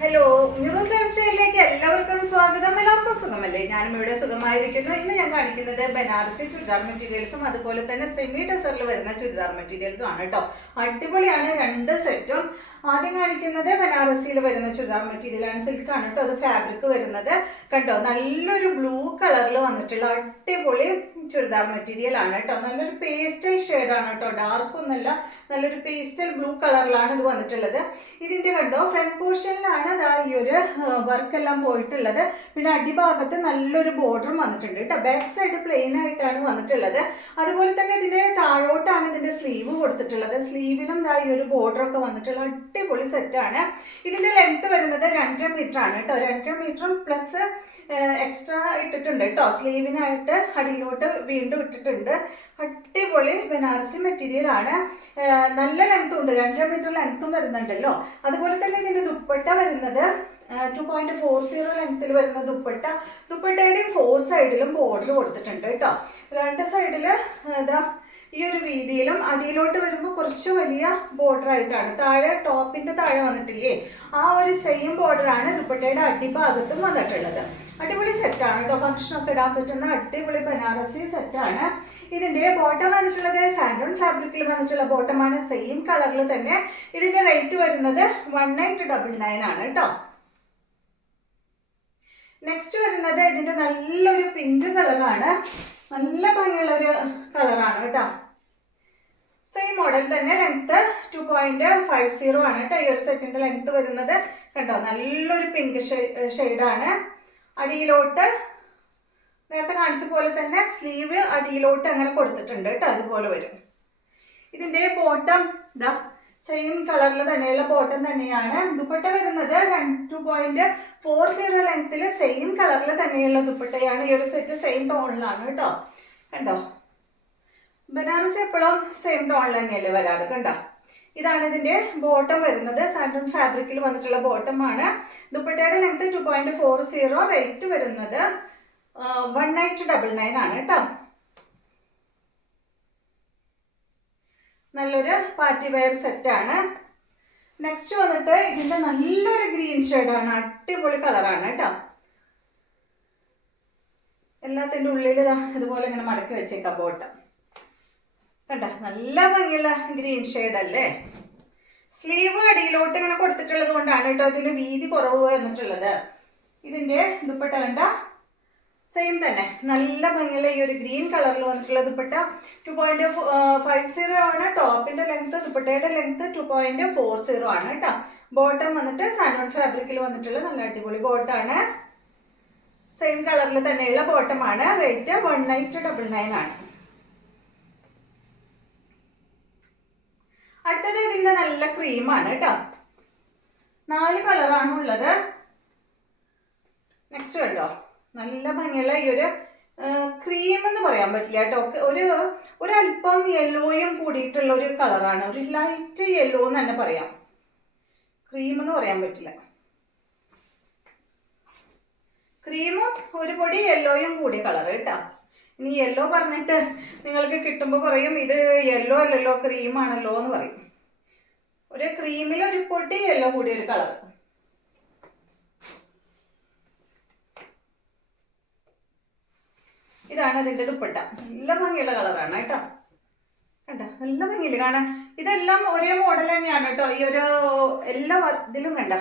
Hello, ന്യൂറോസ് life സ്റ്റൈലിലേക്ക് എല്ലാവർക്കും സ്വാഗതം. എല്ലാവർക്കും സുഖമല്ലേ? ഞാനും ഇവിടെ സുഖമായിരിക്കുന്നു. ഇന്ന് ഞാൻ കാണിക്കുന്നത് ബനാറസി ചുരിദാർ മെറ്റീരിയൽസും അതുപോലെ തന്നെ സെമി ടെസറിൽ വരുന്ന ചുരിദാർ മെറ്റീരിയൽസും ആണ് കേട്ടോ. അടിപൊളിയാണ് രണ്ട് സെറ്റും. ആദ്യം കാണിക്കുന്നത് ബനാറസിയിൽ വരുന്ന ചുരിദാർ മെറ്റീരിയൽ ആണ്, സിൽക്കാണ് കേട്ടോ. അത് ഫാബ്രിക് വരുന്നത് കണ്ടോ, നല്ലൊരു ബ്ലൂ കളറിൽ വന്നിട്ടുള്ള അടിപൊളി ചുരിദാർ മെറ്റീരിയൽ ആണ് കേട്ടോ. നല്ലൊരു പേസ്റ്റൽ ഷെയ്ഡാണ് കേട്ടോ, ഡാർക്ക് ഒന്നല്ല, നല്ലൊരു പേസ്റ്റൽ ബ്ലൂ കളറിലാണ് ഇത് വന്നിട്ടുള്ളത്. ഇതിന്റെ കണ്ടോ ഫ്രണ്ട് പോർഷനിലാണ് ഈ ഒരു വർക്കെല്ലാം പോയിട്ടുള്ളത്. പിന്നെ അടിഭാഗത്ത് നല്ലൊരു ബോർഡറും വന്നിട്ടുണ്ട് കേട്ടോ. ബാക്ക് സൈഡ് പ്ലെയിൻ ആയിട്ടാണ് വന്നിട്ടുള്ളത്. അതുപോലെ തന്നെ ഇതിന്റെ താഴോട്ടാണ് ഇതിന്റെ സ്ലീവ് കൊടുത്തിട്ടുള്ളത്. സ്ലീവിലും ഈ ഒരു ബോർഡറൊക്കെ വന്നിട്ടുള്ള അടിപൊളി സെറ്റാണ്. ഇതിന്റെ ലെങ്ത് വരുന്നത് 2.5 മീറ്റർ ആണ് കേട്ടോ. 2.5 മീറ്ററും പ്ലസ് എക്സ്ട്രാ ഇട്ടിട്ടുണ്ട് കേട്ടോ. സ്ലീവിനായിട്ട് അടിയിലോട്ട് വീണ്ടും ഇട്ടിട്ടുണ്ട്. അടിപൊളി ബനാറസി മെറ്റീരിയൽ ആണ്. നല്ല ലെങ്ത്തും ഉണ്ട്, 2.5 മീറ്റർ ലെങ്ത്തും വരുന്നുണ്ടല്ലോ. അതുപോലെ തന്നെ ഇതിന്റെ ദുപ്പട്ട വരുന്നത് 2.40 ലെങ്ത്തിൽ വരുന്ന ദുപ്പട്ടയുടെയും 4 സൈഡിലും ബോർഡർ കൊടുത്തിട്ടുണ്ട് കേട്ടോ. 2 സൈഡില് ഈ ഒരു രീതിയിലും അടിയിലോട്ട് വരുമ്പോൾ കുറച്ച് വലിയ ബോർഡർ ആയിട്ടാണ്. താഴെ ടോപ്പിന്റെ താഴെ വന്നിട്ടില്ലേ, ആ ഒരു സെയിം ബോർഡർ ആണ് ദുപ്പട്ടയുടെ അടിഭാഗത്തും വന്നിട്ടുള്ളത്. അടിപൊളി സെറ്റാണ് കേട്ടോ. ഫംഗ്ഷനൊക്കെ ഇടാൻ പറ്റുന്ന അടിപൊളി ബനാറസി സെറ്റാണ്. ഇതിന്റെ ബോട്ടം വന്നിട്ടുള്ളത് സാൻഡോൺ ഫാബ്രിക്കിൽ വന്നിട്ടുള്ള ബോട്ടമാണ്, സെയിം കളറിൽ തന്നെ. ഇതിന്റെ റേറ്റ് വരുന്നത് 1899 ആണ് കേട്ടോ. നെക്സ്റ്റ് വരുന്നത് ഇതിന്റെ നല്ലൊരു പിങ്ക് കളറാണ്. നല്ല ഭംഗിയുള്ള ഒരു കളറാണ് കേട്ടോ. സെയിം മോഡൽ തന്നെ. ലെങ്ത് 2.50 ആണ് കേട്ടോ. ഈ ഒരു സെറ്റിന്റെ ലെങ്ത് വരുന്നത് കണ്ടോ, നല്ലൊരു പിങ്ക് ഷെയ്ഡാണ്. അടിയിലോട്ട് നേരത്തെ കാണിച്ച പോലെ തന്നെ സ്ലീവ് അടിയിലോട്ട് അങ്ങനെ കൊടുത്തിട്ടുണ്ട് കേട്ടോ. അതുപോലെ വരും. ഇതിന്റെ ബോട്ടം സെയിം കളറിൽ തന്നെയുള്ള ബോട്ടം തന്നെയാണ്. ദുപ്പട്ട വരുന്നത് 2.40 ലെങ്ത്തിൽ സെയിം കളറിൽ തന്നെയുള്ള ദുപ്പട്ടയാണ്. ഈ ഒരു സെറ്റ് സെയിം ടോണിലാണ് കേട്ടോ. കണ്ടോ, ബനാറസി എപ്പോഴും സെയിം ടോണിൽ തന്നെയല്ലേ വരാറ്. കണ്ടോ, ഇതാണ് ഇതിന്റെ ബോട്ടം വരുന്നത്. സാൻഡോൺ ഫാബ്രിക്കിൽ വന്നിട്ടുള്ള ബോട്ടമാണ്. ദുപ്പട്ടയുടെ ലെങ്ത് 2.40, റേറ്റ് വരുന്നത് 1899 ആണ് കേട്ടോ. നല്ലൊരു പാർട്ടി വെയർ സെറ്റാണ്. നെക്സ്റ്റ് വന്നിട്ട് ഇതിന്റെ നല്ലൊരു ഗ്രീൻ ഷെയ്ഡാണ്. അടിപൊളി കളറാണ് കേട്ടോ. എല്ലാത്തിന്റെ ഉള്ളിൽ ഇതുപോലെ ഇങ്ങനെ മടക്കി വെച്ചേക്കാം ബോട്ടം. കണ്ടോ, നല്ല ഭംഗിയുള്ള ഗ്രീൻ ഷെയ്ഡ് അല്ലേ. സ്ലീവ് അടിയിലോട്ട് ഇങ്ങനെ കൊടുത്തിട്ടുള്ളത് കൊണ്ടാണ് കേട്ടോ ഇതിന് വീതി കുറവ് വന്നിട്ടുള്ളത്. ഇതിന്റെ ദുപ്പട്ട കണ്ട സെയിം തന്നെ നല്ല ഭംഗിയുള്ള ഈ ഒരു ഗ്രീൻ കളറിൽ വന്നിട്ടുള്ള ദുപ്പട്ട 2.50 ആണ്. ടോപ്പിന്റെ ലെങ്ത് ദുപ്പട്ടയുടെ ലെങ്ത് 2.40 ആണ് കേട്ടോ. ബോട്ടം വന്നിട്ട് സാൻഡോൺ ഫാബ്രിക്കിൽ വന്നിട്ടുള്ള നല്ല അടിപൊളി ബോട്ടാണ്. സെയിം കളറിൽ തന്നെയുള്ള ബോട്ടമാണ്. റേറ്റ് 1899 ആണ്. അടുത്തത് ഇതിന്റെ നല്ല ക്രീമാണ് കേട്ടോ. 4 കളറാണ് ഉള്ളത്. നെക്സ്റ്റ് കണ്ടോ, നല്ല ഭംഗിയുള്ള ഈ ഒരു ക്രീം എന്ന് പറയാൻ പറ്റില്ല കേട്ടോ. ഒരു അല്പം യെല്ലോയും കൂടിയിട്ടുള്ള ഒരു കളറാണ്. ഒരു ലൈറ്റ് യെല്ലോ എന്ന് തന്നെ പറയാം. ക്രീം എന്ന് പറയാൻ പറ്റില്ല. ക്രീമും ഒരു പൊടി യെല്ലോയും കൂടിയ കളർ കേട്ടോ. ഇനി യെല്ലോ പറഞ്ഞിട്ട് നിങ്ങൾക്ക് കിട്ടുമ്പോൾ പറയും ഇത് യെല്ലോ അല്ലല്ലോ ക്രീമാണല്ലോ എന്ന് പറയും. ഒരു ക്രീമിൽ ഒരു പൊടി യെല്ലോ കൂടിയ ഒരു കളർ. ഇതാണ് അതിന്റെ ദുപ്പട്ട. നല്ല ഭംഗിയുള്ള കളറാണ് കേട്ടോ. കണ്ടോ, നല്ല ഭംഗിയിൽ കാണാൻ. ഇതെല്ലാം ഒരേ മോഡൽ തന്നെയാണ് കേട്ടോ. ഈ ഒരു എല്ലാ ഇതിലും കണ്ട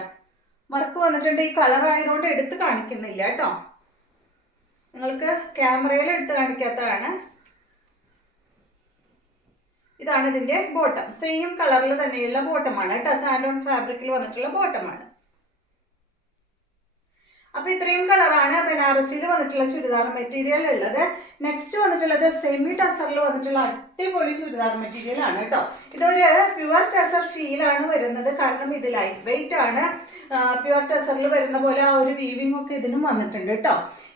വർക്ക് വന്നിട്ടുണ്ട്. ഈ കളർ ആയതുകൊണ്ട് എടുത്ത് കാണിക്കുന്നില്ല കേട്ടോ. നിങ്ങൾക്ക് ക്യാമറയിൽ എടുത്ത് കാണിക്കാത്തതാണ്. ഇതാണ് ഇതിന്റെ ബോട്ടം. സെയിം കളറിൽ തന്നെയുള്ള ബോട്ടമാണ് കേട്ടോ. സാൻഡോൺ ഫാബ്രിക്കിൽ വന്നിട്ടുള്ള ബോട്ടമാണ്. അപ്പൊ ഇത്രയും കളറാണ് ബനാറസിയിൽ വന്നിട്ടുള്ള ചുരിദാർ മെറ്റീരിയൽ ഉള്ളത്. നെക്സ്റ്റ് വന്നിട്ടുള്ളത് സെമി ടസറിൽ വന്നിട്ടുള്ള അടിപൊളി ചുരിദാർ മെറ്റീരിയൽ ആണ് കേട്ടോ. ഇതൊരു പ്യുവർ ടസർ ഫീലാണ് വരുന്നത്. കാരണം ഇത് ലൈറ്റ് വെയിറ്റ് ആണ്. പ്യുവർ ടസറിൽ വരുന്ന പോലെ ആ ഒരു വീവിംഗ് ഒക്കെ ഇതിനും വന്നിട്ടുണ്ട് കേട്ടോ.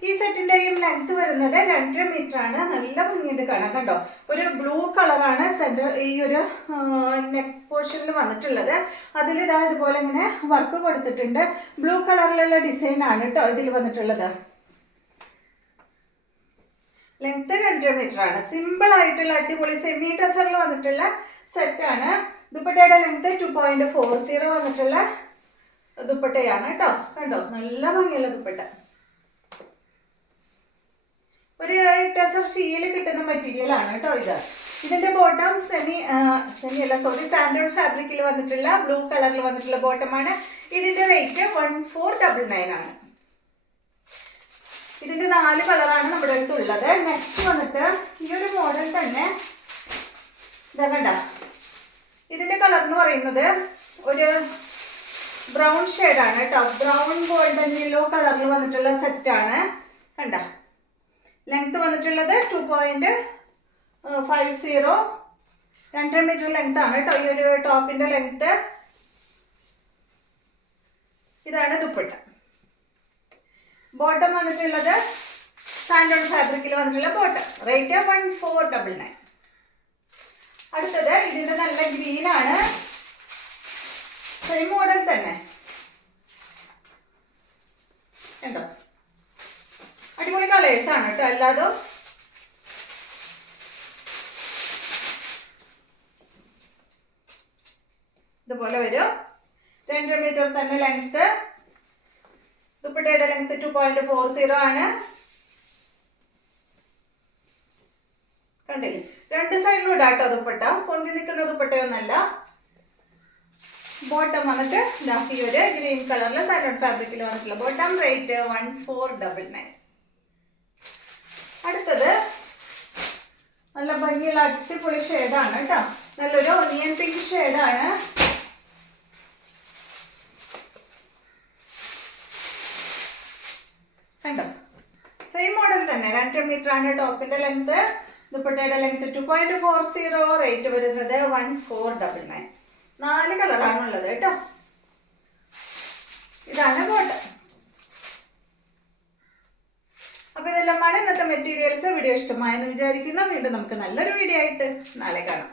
ഈ സെറ്റിന്റെയും ലെങ്ത് വരുന്നത് 2.5 മീറ്റർ ആണ്. നല്ല ഭംഗിയുണ്ട് കാണാൻ. കണ്ടോ, ഒരു ബ്ലൂ കളറാണ് സെന്റർ ഈ ഒരു നെക്ക് പോർഷനിൽ വന്നിട്ടുള്ളത്. അതിൽ ഇതുപോലെ ഇങ്ങനെ വർക്ക് കൊടുത്തിട്ടുണ്ട്. ബ്ലൂ കളറിലുള്ള ഡിസൈൻ ആണ് കേട്ടോ ഇതിൽ വന്നിട്ടുള്ളത്. ലെങ്ത് 2.5 മീറ്റർ ആണ്. സിമ്പിൾ ആയിട്ടുള്ള അടിപൊളി സെമി ടസറിൽ വന്നിട്ടുള്ള സെറ്റാണ്. ദുപ്പട്ടയുടെ ലെങ്ത് 2.40 വന്നിട്ടുള്ള ദുപ്പട്ടയാണ് കേട്ടോ. കണ്ടോ, നല്ല ഭംഗിയുള്ള ദുപ്പട്ട. ഒരു ടെസർ ഫീല് കിട്ടുന്ന മെറ്റീരിയൽ ആണ് കേട്ടോ ഇത്. ഇതിന്റെ ബോട്ടം സാൻഡോൺ ഫാബ്രിക്കിൽ വന്നിട്ടുള്ള ബ്ലൂ കളറിൽ വന്നിട്ടുള്ള ബോട്ടമാണ്. ഇതിന്റെ റേറ്റ് 1499 ആണ്. ഇതിന്റെ 4 കളറാണ് നമ്മുടെ അടുത്തുള്ളത്. നെക്സ്റ്റ് വന്നിട്ട് ഈ ഒരു മോഡൽ തന്നെ ഇതാ കണ്ട. ഇതിന്റെ കളർ എന്ന് പറയുന്നത് ഒരു ബ്രൗൺ ഷെയ്ഡാണ് കേട്ടോ. ബ്രൗൺ ഗോൾഡൻ യെല്ലോ കളറിൽ വന്നിട്ടുള്ള സെറ്റാണ്. കണ്ട, ലെങ്ത് വന്നിട്ടുള്ളത് 2.50, 2 മീറ്റർ ലെങ്ത് ആണ് കേട്ടോ ഈ ഒരു ടോപ്പിന്റെ ലെങ്ത്. ഇതാണ് ദുപ്പട്ട. ബോട്ടം വന്നിട്ടുള്ളത് സാൻഡോൺ ഫാബ്രിക്കിൽ വന്നിട്ടുള്ള ബോട്ടം. റേറ്റ് 1499. അടുത്തത് ഇതിന്റെ നല്ല ഗ്രീൻ ആണ്. സെയിം മോഡൽ തന്നെ ഉണ്ടോ. അടിപൊളി കളേഴ്സ് ആണ് കേട്ടോ എല്ലാതും. ഇതുപോലെ വരും. 2 മീറ്റർ തന്നെ ലെങ്ത്. ദുപ്പട്ടയുടെ ലെങ്ത് 2.40 ആണ്. കണ്ടില്ലേ, 2 സൈഡിലും ഇടാം കേട്ടോ ദുപ്പട്ട. പൊന്തി നിൽക്കുന്ന ദുപ്പട്ടയൊന്നല്ല. ബോട്ടം വന്നിട്ട് ഈ ഒരു ഗ്രീൻ കളറിൽ സാൻഡോൺ ഫാബ്രിക്കിൽ വന്നിട്ടുള്ള ബോട്ടം. റേറ്റ് 1499. അടുത്തത് നല്ല ഭംഗിയുള്ള അടിപൊളി ഷെയ്ഡാണ് കേട്ടോ. നല്ലൊരു ഒനിയൻ പിങ്ക് ഷെയ്ഡാണ്. കണ്ടോ, സെയിം മോഡൽ തന്നെ. 2 മീറ്റർ ആണ് ടോപ്പിന്റെ ലെങ്ത്. ദുപ്പട്ടയുടെ ലെങ്ത് 2.40. റേറ്റ് വരുന്നത് 1499. 4 കളറാണുള്ളത് കേട്ടോ. ഇതാണ് ബോട്ടം. അപ്പൊ ഇതെല്ലാമാണ് ഇന്നത്തെ മെറ്റീരിയൽസ്. വീഡിയോ ഇഷ്ടമായെന്ന് വിചാരിക്കുന്നു. വീണ്ടും നമുക്ക് നല്ലൊരു വീഡിയോ ആയിട്ട് നാളെ കാണാം.